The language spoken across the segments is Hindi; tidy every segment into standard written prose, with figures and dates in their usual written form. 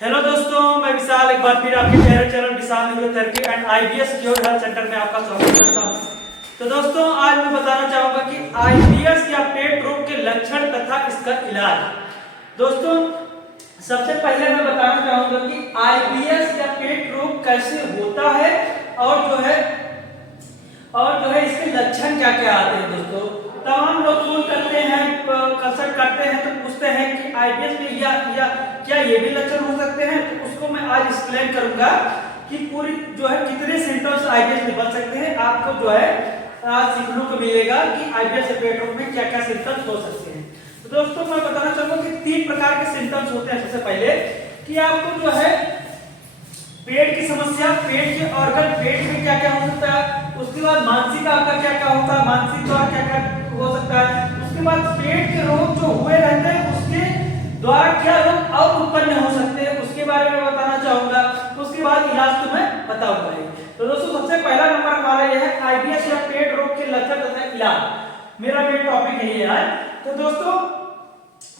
हेलो दोस्तों, मैं विशाल एक बार फिर आपके प्यारे channel Vishal neurotherapy and IBS cure health centre में आपका स्वागत करता हूं। तो दोस्तों, आज मैं बताना चाहूंगा कि आईबीएस या पेट रोग के लक्षण तथा इसका इलाज। दोस्तों, सबसे पहले मैं बताना चाहूंगा कि आईबीएस या पेट रोग कैसे होता है और जो है इसके लक्षण क्या क्या आते हैं। दोस्तों, तमाम लोग फोन करते हैं, कंसल्ट करते हैं तो पूछते हैं कि आईबीएस में या क्या ये भी लक्षण हो सकते हैं। तो उसको मैं आज एक्सप्लेन करूंगा कि पूरी जो है कितने सिम्टम्स आईबीएस में बन सकते हैं। आपको जो है आज सीखने को मिलेगा कि आईबीएस या पेट रोग में क्या क्या सिम्टम्स हो सकते हैं। तो दोस्तों, मैं बताना चाहूंगा कि 3 प्रकार के सिम्टम्स होते हैं। सबसे पहले कि आपको जो है पेट की समस्या, पेट के ऑर्गन, पेट में क्या क्या हो सकता है। उसके बाद मानसिक आपका क्या क्या होता है, मानसिक द्वारा क्या क्या हो सकता है। उसके बाद पेट के रोग जो हुए रहते हैं उसके द्वारा क्या रोग और उत्पन्न हो सकते हैं, उसके बारे में बताना चाहूंगा। उसके बाद इलाज तो मैं बताऊंगा। तो दोस्तों, सबसे पहला नंबर हमारा यह है आईबीएस या पेट रोग के लक्षण तथा इलाज। मेरा मेन टॉपिक यही है। तो दोस्तों,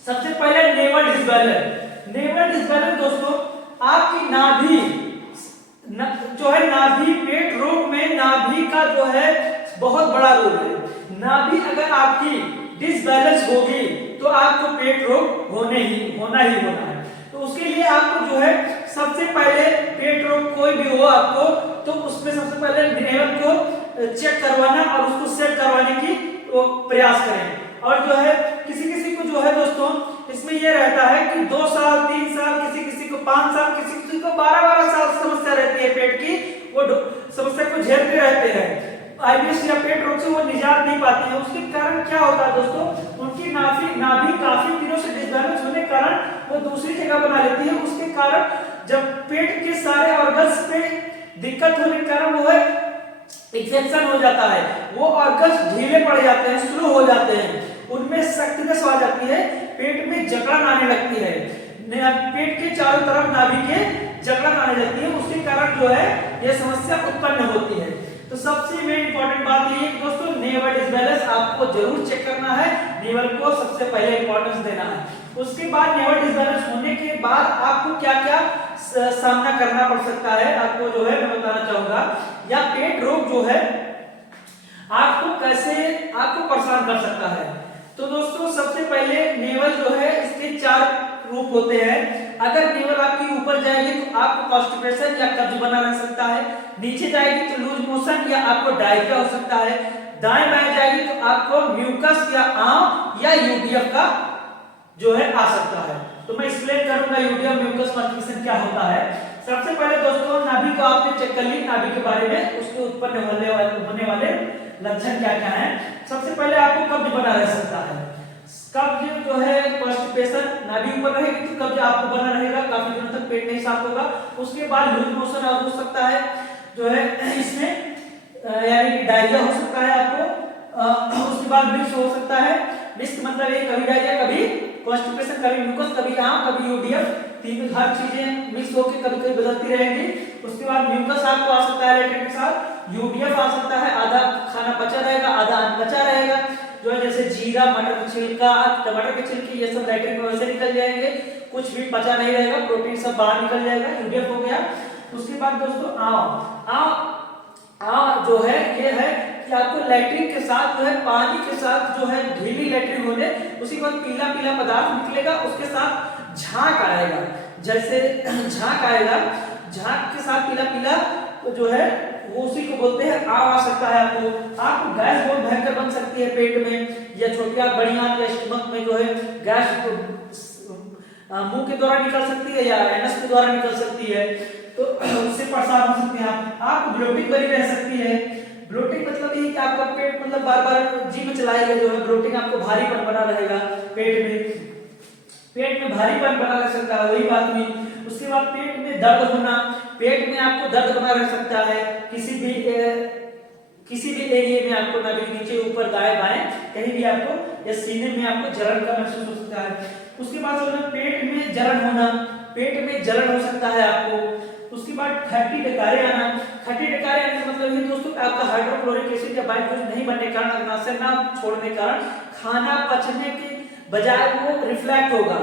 सबसे पहले नेवल डिसबैलेंस। नेवल डिसबैलेंस दोस्तों, आपकी नाभि जो है, नाभि पेट रोग में नाभि का जो है बहुत बड़ा रोल है। नाभि अगर आपकी डिसबैलेंस होगी तो आपको पेट रोग होना ही होना है। तो उसके लिए आपको जो है सबसे पहले पेट रोग कोई भी हो आपको, तो उसमें सबसे पहले नेवल को चेक करवाना और उसको सेट करवाने की प्रयास करें। और जो है किसी को जो है दोस्तों, इसमें यह रहता है कि 2 साल 3 साल, किसी को 5 साल, किसी को 12 साल समस्या रहती है पेट की। वो समस्या को झेलते रहते हैं। आईबीएस या पेट रोग से वो निजात नहीं पाते हैं। उसके कारण क्या होता है दोस्तों, उनकी नाभि काफी दिनों से डिसबैलेंस होने के कारण वो दूसरी जगह बना लेती है। उसके कारण जब पेट के सारे ऑर्गन्स पे दिक्कत होने के कारण वो है इन्फेक्शन हो जाता है। वो ऑर्गन्स ढीले पड़ जाते हैं, स्लो हो जाते हैं, उनमें शक्तिनेस आ जाती है, पेट में जकड़न आने लगती है, पेट के चारों तरफ नाभि के जकड़न आने लगती है। उसके कारण जो है यह समस्या उत्पन्न होती है। तो सबसे मेन इंपॉर्टेंट बात ये है कि दोस्तों, नेवल डिसबैलेंस आपको जरूर चेक करना है। नेवल को सबसे पहले इंपॉर्टेंस देना है। उसके बाद नेवल डिसबैलेंस होने के बाद आपको क्या क्या सामना करना पड़ सकता है, आपको जो है मैं बताना चाहूंगा। या पेट रोग जो है आपको परेशान कर सकता है। तो दोस्तों, सबसे पहले नेवल जो है इसके 4 रूप होते हैं। अगर नेवल आपकी ऊपर जाएगी तो आपको कॉन्स्टिपेशन या कब्ज बना रह सकता है। नीचे जाएगी तो लूज मोशन या आपको डायरिया हो सकता है। दाएं बाएं जाएगी तो आपको म्यूकस या आम या यूटीएफ का जो है आ सकता है। तो मैं एक्सप्लेन करूंगा यूटीएफ म्यूकस कॉन्स्टिपेशन क्या होता है। सबसे पहले दोस्तों, नाभि को आपने चेक कर ली, नाभि के बारे में, उसके उत्पन्न होने वाले लक्षण क्या क्या हैं। सबसे पहले आपको कब्ज बना रह सकता है। कब्ज जो है कॉन्स्टिपेशन, नाभि ऊपर रहेगी तो कब्ज आपको बना रहेगा, काफी दिनों तक पेट नहीं साफ होगा। उसके बाद लूज मोशन हो सकता है, जो है इसमें यानी कि डायरिया हो सकता है आपको। उसके बाद मिक्स हो सकता है। मिक्स मतलब ये कभी डायरिया, कभी कॉन्स्टिपेशन, कभी म्यूकस, कभी आम, कभी यूटीएफ, तीन हर चीजें मिक्स होकर कभी कभी बदलती रहेंगी। उसके बाद म्यूकस आपको आ सकता है लेटरिन के साथ। यूटीएफ आ सकता है, आधा खाना पचा रहेगा, आधा अनपचा रहेगा, जो है जैसे जीरा, मटर का छिलका, टमाटर के छिलके, ये सब लेटरिन में वैसे निकल जाएंगे, कुछ भी पचा नहीं रहेगा, प्रोटीन सब बाहर निकल जाएगा। यूटीएफ हो गया। उसके बाद दोस्तों आम जो है ये है कि आपको लैट्रिन के साथ जो है पानी के साथ जो है ढीली लैट्रिन होने, उसके बाद पीला पीला पदार्थ निकलेगा, उसके साथ झाग आएगा। जैसे झाग आएगा, झाग के साथ पीला पीला जो है वो उसी को बोलते हैं आम आ सकता है। आपको गैस बहुत भयंकर बन सकती है पेट में, या छोटी आंत बड़ी आंत या स्टमक में जो है गैस मुंह के द्वारा निकल सकती है या एनस के द्वारा निकल सकती है। तो उससे परेशान हो सकते हैं आप। ब्लोटिंग बनी रह सकती है। ब्लोटिंग मतलब ये कि आपका पेट मतलब बार बार जी में चलाएगा, जो है ब्लोटिंग आपको भारीपन बना रहेगा पेट में भारीपन बना रह सकता है, वही बात हुई। उसके बाद पेट में दर्द होना, पेट में आपको दर्द बना रह सकता है, किसी भी एरिया में आपको, नाभि नीचे ऊपर दाएं बाएं कहीं भी आपको, या सीने में आपको जलन का महसूस हो सकता है। उसके बाद पेट में जलन होना, पेट में जलन हो सकता है आपको। उसके बाद खट्टी डकारे आना। खट्टी डकारे आने का मतलब ये दोस्तों आपका हाइड्रोक्लोरिक एसिड या बाइफॉस्फेट नहीं बनने के कारण, अग्नाशय ना छोड़ने के कारण खाना पचने के बजाय वो रिफ्लेक्ट होगा,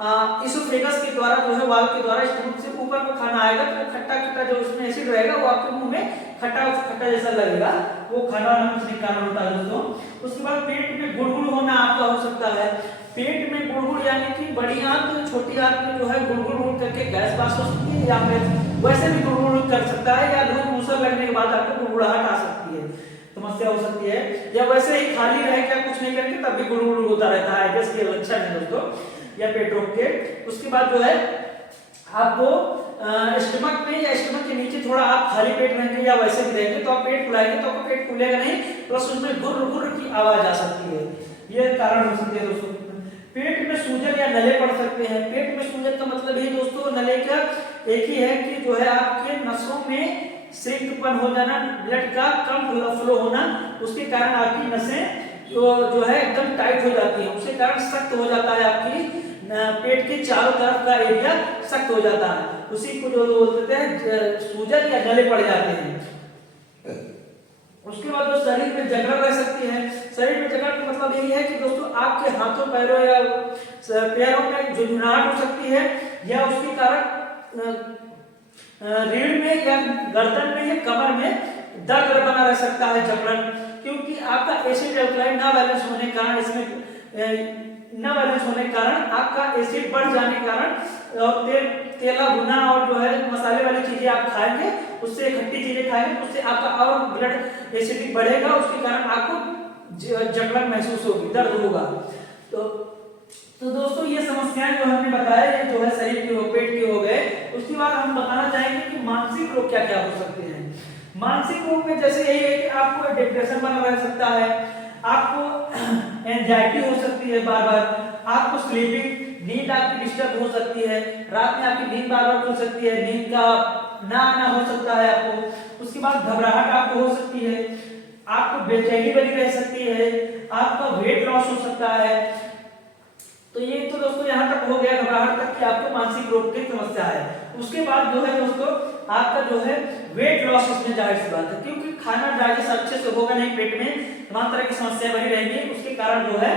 इसोफेगस के द्वारा जो है वाल्व के द्वारा स्टमक से ऊपर को खाना आएगा, तो खट्टा खट्टा जो उसमें एसिड रहेगा वो आपके मुंह में खट्टा खट्टा जैसा लगेगा, वो खाना के कारण होता है दोस्तों। उसके बाद पेट में गुड़गुड़ होना आपका हो सकता है। पेट में गुड़गुड़ यानी कि बड़ी आंत छोटी आंत में जो है गुड़गुड़ करके गैस पास हो सकती है, या फिर वैसे भी गुड़गुड़ कर सकता है, या लूज मोशन लगने के बाद आपको गुड़गुड़ाहट आ सकती है, समस्या हो सकती है, या वैसे ही खाली रह के कुछ नहीं करके तब भी गुड़गुड़ होता रहता है, जैसे ये लक्षण है दोस्तों या पेट रोग के। उसके बाद जो है आपको स्टमक में या स्टमक के नीचे थोड़ा आप खाली पेट रहेंगे या वैसे भी रहेंगे तो आप पेट फुलाएंगे तो आपको पेट फूलेगा नहीं, प्लस उसमें गुर्र गुर्र की आवाज आ सकती है, ये कारण हो सकते हैं दोस्तों। पेट में सूजन या नले पड़ सकते हैं। पेट में सूजन का मतलब ये दोस्तों नले का एक ही है कि जो है आपके नसों में श्रिंकपन हो जाना, ब्लड का कम फ्लो होना, उसके कारण आपकी नसें जो है एकदम टाइट हो जाती है, उसके कारण सख्त हो जाता है, आपकी पेट के चारों तरफ का एरिया सख्त हो जाता है, उसी को जो बोलते हैं सूजन या नले पड़ जाते हैं। उसके बाद जो शरीर में जकड़न रह सकती है। शरीर में जकड़न का मतलब यही है कि दोस्तों आपके हाथों पैरों या पैरों में झुंझुनाहट हो सकती है, या उसके कारण रीढ़ में या गर्दन में या कमर में दर्द बना रह सकता है, जकड़न, क्योंकि आपका एसिड अल्कलाइन ना बैलेंस होने के कारण इसमें ना बैलेंस होने के कारण आपका एसिड बढ़ जाने के कारण और तेला भुना और जो है मसाले वाली चीजें आप खाएंगे, उससे खट्टी चीजें खाएंगे, उससे आपका और ब्लड एसिडिक बढ़ेगा, उसके कारण आपको जकड़न महसूस होगी, दर्द होगा। तो दोस्तों ये समस्याएं जो हमने बताया ये जो है शरीर के पेट के हो गए। उसके बाद हम बताना चाहेंगे कि मानसिक रोग क्या क्या हो सकते हैं। मानसिक रोग में जैसे यही है कि आपको डिप्रेशन बना रह सकता है, आपको एंजाइटी हो सकती है बार बार, आपको स्लीपिंग नींद आपकी डिस्टर्ब हो सकती है, रात में आपकी नींद बार बार खुल सकती है, नींद का ना आना हो सकता है आपको। उसके बाद घबराहट आपको हो सकती है, आपको बेचैनी बनी रह सकती है, आपका वेट लॉस हो सकता है। तो ये तो दोस्तों यहाँ तक हो गया घबराहट तक कि आपको मानसिक रोग की समस्या है। उसके बाद जो है दोस्तों आपका जो है वेट लॉस, इसमें जाहिर सी बात है क्योंकि खाना डाइजेस्ट अच्छे से होगा नहीं, पेट में तमाम तरह की समस्याएं बनी रहेंगी, उसके कारण जो है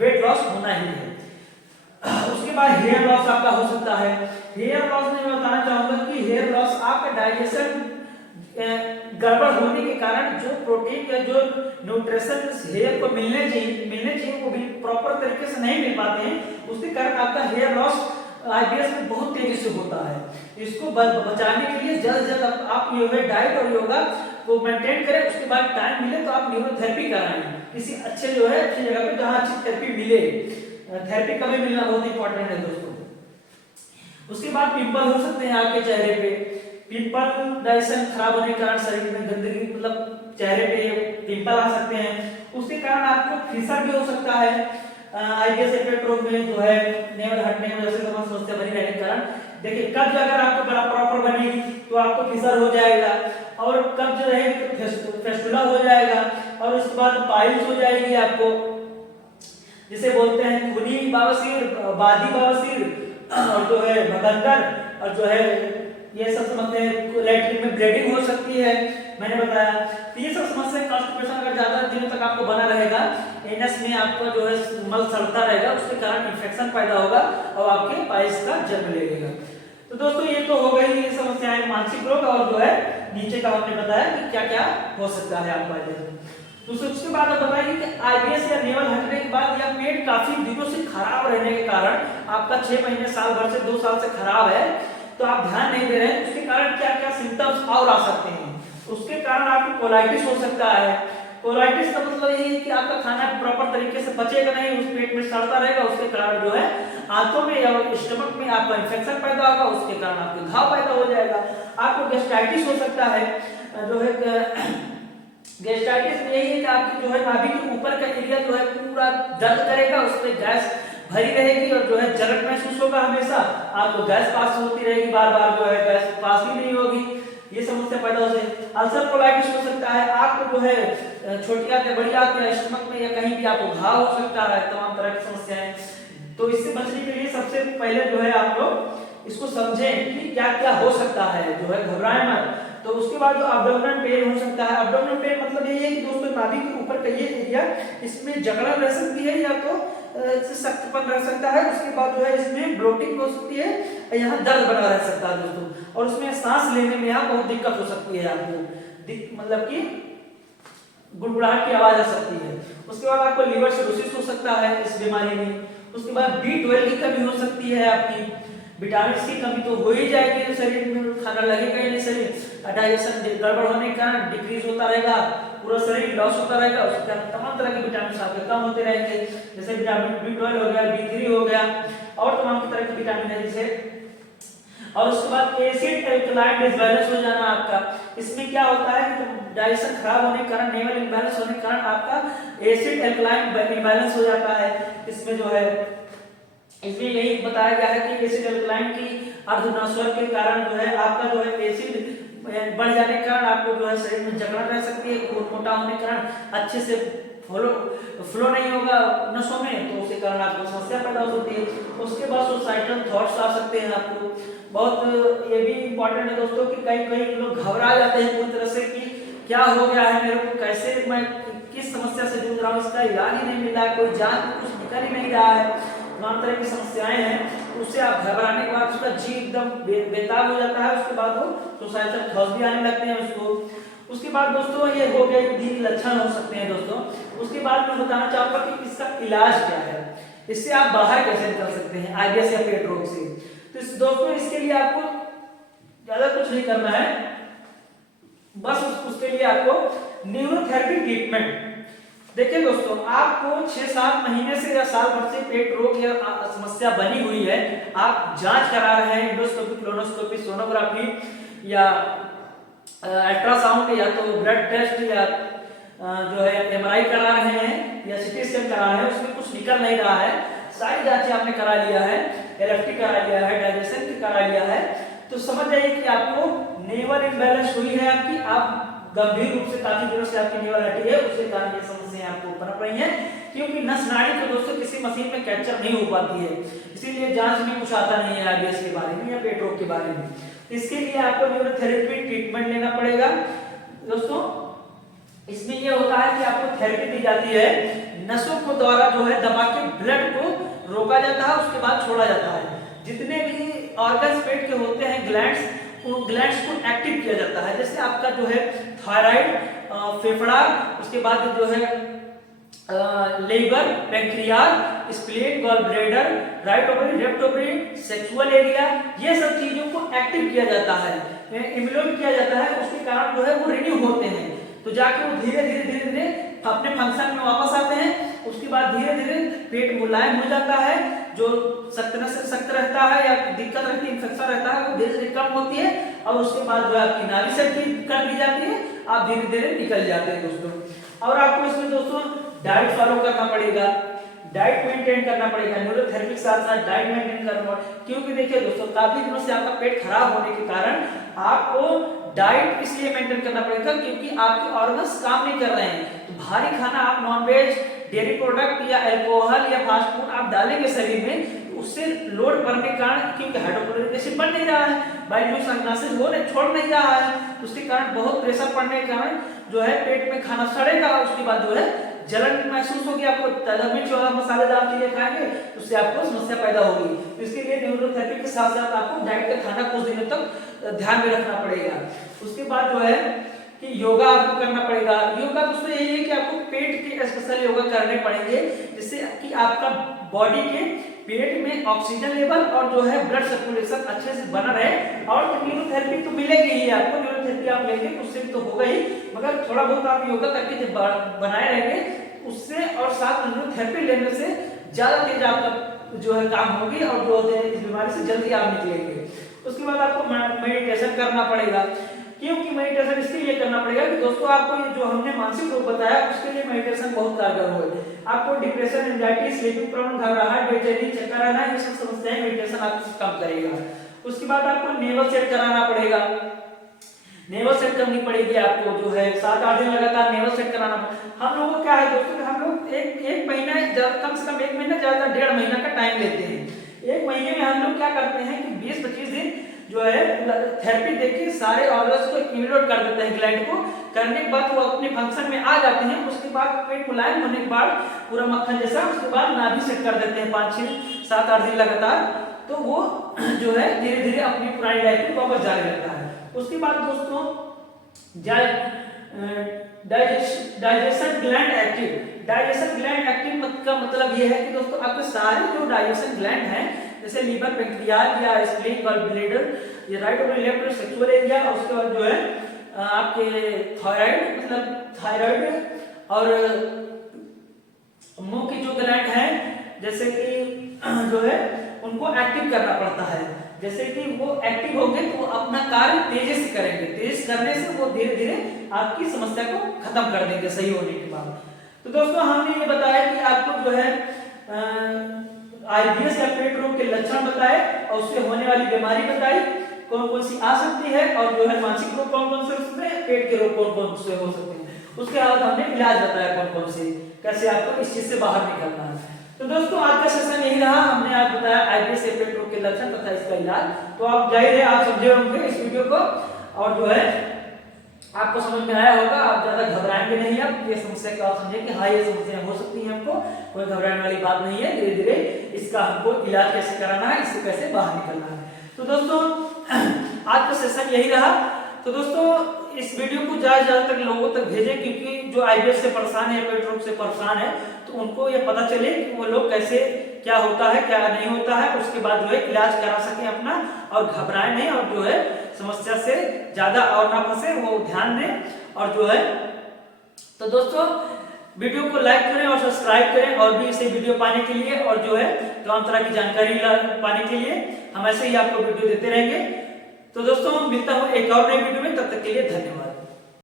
वेट लॉस होना ही है। उसके बाद हेयर लॉस आपका हो सकता है। हेयर लॉस में मैं बताना चाहूंगा कि हेयर लॉस आपका डाइजेशन गड़बड़ होने के कारण जो प्रोटीन या जो न्यूट्रिशन हेयर को मिलने चाहिए वो भी प्रॉपर तरीके से नहीं मिल पाते हैं, उसके कारण आपका हेयर लॉस आईबीएस में बहुत तेजी से होता है। इसको बचाने के लिए जल्द से जल्द आप योगा डाइट और योगा को मेंटेन करें, उसके बाद टाइम मिले तो आप न्यूरोथेरेपी कराएं किसी अच्छे जो है अच्छी जगह पे जहां अच्छी थेरेपी मिले। थेरेपी का भी मिलना बहुत इंपॉर्टेंट है दोस्तों। उसके बाद पिंपल हो सकते हैं आपके चेहरे पे, पिंपल डाइजेशन खराब होने के कारण शरीर में गंदगी मतलब चेहरे पे पिंपल आ सकते हैं, उसके कारण आपको फिसर भी हो सकता है। आईबीएस पेट रोग में जो है नेवल हटने में जैसे समस्या बनी रहने के कारण देखिए कब्ज अगर आपको बड़ा प्रॉपर बनेगी तो आपको फिसर हो जाएगा, और कब्ज रहेगी तो फेस्टुला हो जाएगा, और उसके बाद पाइल्स हो जाएगी आपको, जिसे बोलते हैं खूनी बवासीर, बादी बवासीर, और जो है भगंदर, और जो है ये सब समस्याएं, लैट्रिन में ब्लीडिंग हो सकती है मैंने बताया। तो ये सब समस्याएं कॉन्स्टिपेशन अगर ज्यादा दिनों तक आपको बना रहेगा, एनएस में आपका जो है मल सड़ता रहेगा, उसके कारण इन्फेक्शन पैदा होगा और आपके पाइल्स का जन्म ले लेगा। तो दोस्तों ये तो हो गई ये समस्याएं मानसिक रोग, और जो है नीचे का हमने बताया कि क्या क्या हो सकता है आपका। तो उसके बाद आप बताइए कि आईबीएस या नेवल हटने के बाद या पेट काफी दिनों से खराब रहने के कारण आपका 6 महीने साल भर से 2 साल से खराब है, तो आप ध्यान नहीं दे रहे हैं, उसके कारण क्या क्या सिम्टम्स और आ सकते हैं। उसके कारण आपको कोलाइटिस हो सकता है। कोलाइटिस का मतलब ये है कि आपका खाना प्रॉपर तरीके से पचेगा नहीं, उस पेट में सड़ता रहेगा, उसके कारण जो है आंतों में या स्टमक में आपका इंफेक्शन पैदा होगा, उसके कारण आपके घाव पैदा हो जाएगा। आपको गैस्ट्राइटिस हो सकता है, जो है गैस्ट्राइटिस में यही है कि आपकी जो है नाभि के ऊपर का एरिया जो है पूरा दर्द करेगा, उसमें गैस भरी रहेगी और जो है जलन महसूस होगा, हमेशा आपको गैस पास होती रहेगी, बार बार जो है गैस पास ही नहीं होगी, ये समस्या पैदा हो सकती है। अल्सर कोलाइटिस हो सकता है, आपको जो है छोटी आंत या बड़ी आंत या स्टमक में या कहीं भी आपको घाव हो सकता है, तमाम तरह की समस्याएं। तो इससे बचने के लिए सबसे पहले जो है आप लोग इसको समझें कि क्या क्या हो सकता है, जो है घबराएं मत। तो उसके बाद जो एब्डोमिनल पेन हो सकता है, एब्डोमिनल पेन मतलब ये है कि दोस्तों नाभि के ऊपर का ये एरिया इसमें जकड़न रह सकती है, या तो सख्तपन रह सकता है। उसके बाद जो है इसमें ब्लोटिंग हो सकती है, यहाँ दर्द बना रह सकता है दोस्तों, और उसमें सांस लेने में यहाँ बहुत दिक्कत हो सकती है आपको, मतलब कि गुड़गुड़ाहट की आवाज आ सकती है। उसके बाद आपको लीवर सिरोसिस हो सकता है इस बीमारी में। उसके बाद B12 की कमी हो सकती है आपकी, विटामिन की कमी तो हो ही जाएगी, शरीर में खाना लगेगा ही नहीं, शरीर डाइजेशन गड़बड़ होने के कारण डिक्रीज होता रहेगा, पूरा शरीर लॉस होता रहेगा, उसके कारण तमाम तरह के विटामिन आपके कम होते रहेंगे, जैसे विटामिन B12 हो गया, B3 हो गया, और तमाम की तरह के विटामिन है जैसे। और उसके बाद एसिड एल्कलाइन डिसबैलेंस हो जाना आपका, इसमें क्या होता है कि डाइजेशन खराब होने के कारण, नेवल इम्बैलेंस होने के कारण आपका एसिड एल्कलाइन इम्बैलेंस हो जाता है। इसमें जो है इसमें यही बताया गया है कि एसिड एल्कलाइन की अर्धनास्वर के कारण जो है आपका जो है एसिड बढ़ जाने के कारण आपको जो है शरीर में जकड़न रह सकती है, खून मोटा होने के कारण अच्छे से फ्लो नहीं होगा नसों में, तो उसके कारण आपको समस्या पैदा हो सकती है। उसके बाद सुसाइडल थॉट्स आ सकते हैं आपको। बहुत ये भी इंपॉर्टेंट है दोस्तों कि कई कई लोग घबरा जाते हैं पूरी तरह से कि क्या हो गया है मेरे को, कैसे मैं किस समस्या से जूझ रहा हूँ, इसका इलाज ही नहीं मिल रहा है, कोई जान कुछ निकल ही नहीं रहा है, तमाम तरह की समस्याएं हैं, उससे आप घबराने के बाद उसका जी एकदम बेताब हो जाता है। उसके बाद वो सुसाइडल थॉट्स भी आने लगते हैं उसको। उसके बाद दोस्तों ये हो गए तीन लक्षण हो सकते हैं दोस्तों। उसके बाद मैं बताना चाहूंगा कि इसका इलाज क्या है, इससे आप बाहर कैसे निकल सकते हैं आईबीएस या पेट रोग से। तो दोस्तों इसके लिए आपको ज्यादा कुछ नहीं करना है, बस उसके लिए आपको न्यूरोथेरेपी ट्रीटमेंट। देखिए दोस्तों, आपको 6-7 महीने से या साल भर से पेट रोग या समस्या बनी हुई है, आप जांच करा रहे हैं, एंडोस्कोपी, कोलोनोस्कोपी, सोनोग्राफी या अल्ट्रासाउंड या तो ब्लड टेस्ट या जो है एमआरआई करा रहे हैं या सीटी स्कैन करा रहे हैं, उसमें कुछ निकल नहीं रहा है, सारी जांचें आपने करा लिया है, एलएफटी करा लिया है, डाइजेशन करा लिया है, तो समझ जाइए कि आपको नेवल इम्बैलेंस हुई है आपकी, आप गंभीर रूप से काफी दिनों से आपकी नेवल हटी है, उसके कारण ये समस्याएं आपको पनप रही हैं, क्योंकि नस नाड़ी तो दोस्तों किसी मशीन में कैप्चर नहीं हो पाती है, इसीलिए जांच में कुछ आता नहीं है आईबीएस के बारे में या पेट रोग के बारे में। इसके लिए आपको न्यूरोथेरेपी ट्रीटमेंट लेना पड़ेगा दोस्तों। इसमें यह होता है कि आपको थेरेपी दी जाती है, नसों को द्वारा जो है दबा के ब्लड को रोका जाता है, उसके बाद छोड़ा जाता है। जितने भी ऑर्गन्स पेट के होते हैं ग्लैंड्स, उन ग्लैंड्स को एक्टिव किया जाता है, जैसे आपका जो है थायराइड, फेफड़ा, उसके बाद जो है liver, pancreas, spleen, gall bladder, right ovary, left ovary, sexual area, ये सब चीजों को एक्टिव किया जाता है, इम्यूलेट किया जाता है, उसके कारण जो है वो रिन्यू होते हैं, तो जाके वो धीरे धीरे अपने फंक्शन में वापस आते हैं। उसके बाद धीरे धीरे पेट मुलायम हो जाता है, जो सख्त रहता है या दिक्कत रहती है, इन्फेक्शन रहता है, वो धीरे धीरे कम होती है, और उसके बाद जो आपकी नाली से कर दी जाती है, आप धीरे धीरे निकल जाते हैं दोस्तों। और आपको इसमें दोस्तों डाइट फॉलो करना पड़ेगा, डाइट मेंटेन करना पड़ेगा, न्यूरोथेरेपी के साथ साथ डाइट मेंटेन करना पड़ेगा, क्योंकि देखिए दोस्तों काफी दिनों से आपका पेट खराब होने के कारण आपको डाइट इसलिए मेंटेन करना पड़ेगा क्योंकि आपके ऑर्गन्स काम नहीं कर रहे हैं, तो भारी खाना आप नॉनवेज, डेयरी प्रोडक्ट या अल्कोहल या फास्ट फूड आप डालेंगे शरीर में, उससे लोड बढ़ने के कारण, क्योंकि हाइड्रोक्लोरिक एसिड बन नहीं रहा है, बाइल्यूस ऑर्गेनाइजेशन हो नहीं, छोड़ नहीं रहा है, उसके कारण बहुत प्रेशर पड़ने के कारण जो है पेट में खाना सड़ेगा, उसके बाद जो है जलन महसूस होगी, आपको ज्यादा मिर्च और मसालेदार चीजें खाएंगे तो उससे आपको समस्या पैदा होगी। तो इसके लिए न्यूरोथेरेपी के साथ साथ आपको डाइट का खाना कुछ दिनों तक ध्यान में रखना पड़ेगा। उसके बाद जो है कि योगा आपको करना पड़ेगा। योगा दोस्तों यही है कि आपको पेट के स्पेशल योगा करने पड़ेंगे, जिससे कि आपका बॉडी के पेट में ऑक्सीजन लेवल और जो है ब्लड सर्कुलेशन अच्छे से बना रहे। और न्यूरोथेरेपी तो मिलेगी ही आपको, न्यूरोथेरेपी आप लेंगे उससे भी तो होगा ही, मगर थोड़ा बहुत आप योगा करके जब बनाए रहेंगे उससे और साथ न्यूरोथेरेपी लेने से ज्यादा तेज आपका जो है काम होगी और जो है इस बीमारी से जल्दी आप निकलेंगे। उसके बाद आपको मेडिटेशन करना पड़ेगा, क्योंकि मेडिटेशन इसके लिए करना पड़ेगा कि दोस्तों आपको ये जो हमने मानसिक रोग बताया उसके लिए मेडिटेशन बहुत कारगर होगा। आपको डिप्रेशन, एंजाइटी, स्लीपिंग प्रॉब्लम, घबराहट, बेचैनी, चक्कर आना, ये सब समस्याएं मेडिटेशन आपको कम करेगा। उसके बाद आपको नेवल सेट कराना पड़ेगा, नेवल सेट करनी पड़ेगी आपको, जो है 7-8 दिन लगातार नेवल सेट कराना। हम लोगों को क्या है दोस्तों, हम लोग एक महीना, कम से कम 1 महीना, ज्यादा 1.5 महीना का टाइम लेते हैं। 1 महीने में हम लोग क्या करते हैं कि 20-25 दिन जो है थेरेपी देके सारे ऑर्गन्स को एक्टिवेट कर देते हैं ग्लैंड को। करने के बाद वो अपने फंक्शन में आ जाते हैं। उसके बाद पेट मुलायम होने के बाद पूरा मक्खन जैसा, उसके बाद नाभि सेट कर देते हैं 5 6 7 8 दिन लगातार। तो वो जो है धीरे धीरे अपनी पुरानी लाइफ में वापस जाने लगता है। उसके बाद दोस्तों digestion gland active. Digestion gland active का मतलब ये है कि दोस्तों आपके सारे जो डाइजेशन ग्लैंड हैं, जैसे लीवर, पैंक्रियाज या स्प्लीन, गॉल ब्लैडर, ये राइट और लेफ्ट सेक्सुअल एरिया, और उसके बाद जो है आपके थायराइड, मतलब थायराइड और मुंह की जो ग्लैंड है, जैसे कि जो है उनको एक्टिव करना पड़ता है। जैसे कि वो एक्टिव होंगे तो वो अपना कार्य तेजी से करेंगे। तेज करने से वो धीरे धीरे आपकी समस्या को खत्म कर देंगे सही होने के बाद। तो दोस्तों हमने ये बताया कि आपको जो है आईबीएस या पेट रोग के लक्षण बताए और उससे होने वाली बीमारी बताई, कौन कौन सी आ सकती है, और जो है मानसिक रोग कौन कौन से हो सकते हैं, पेट के रोग कौन कौन से हो सकते हैं। उसके बाद हमने इलाज बताया कौन कौन से, कैसे आपको इस चीज से बाहर निकलना है। तो दोस्तों आज का सेशन यही रहा। हमने आज बताया आईबीएस या पेट रोग के लक्षण तथा इसका इलाज। तो आप जाहिर है आप समझे होंगे इस वीडियो को, और जो है आपको समझ में आया होगा। आप ज्यादा घबराएंगे नहीं। आप ये समस्या को आप समझे कि हाँ ये समस्या हो सकती है, हमको कोई घबराने वाली बात नहीं है। धीरे धीरे इसका हमको इलाज कैसे कराना है, इससे कैसे बाहर निकलना है। तो दोस्तों आज का सेशन यही रहा। तो दोस्तों इस वीडियो को ज्यादा तक लोगों तक भेजें, क्योंकि जो आईबीएस से परेशान है, पेट रोग से परेशान है, तो उनको ये पता चले कि वो लोग कैसे, क्या होता है क्या नहीं होता है, उसके बाद जो है इलाज करा सके अपना, और घबराए नहीं, और जो है समस्या से ज्यादा और ना फंसे, वो ध्यान दें। और जो है तो दोस्तों वीडियो को लाइक करें और सब्सक्राइब करें, और भी ऐसे वीडियो पाने के लिए, और जो है तमाम तरह की जानकारी पाने के लिए हम ऐसे ही आपको वीडियो देते रहेंगे। तो दोस्तों मिलता हूं एक और नई वीडियो में, तब तक के लिए धन्यवाद।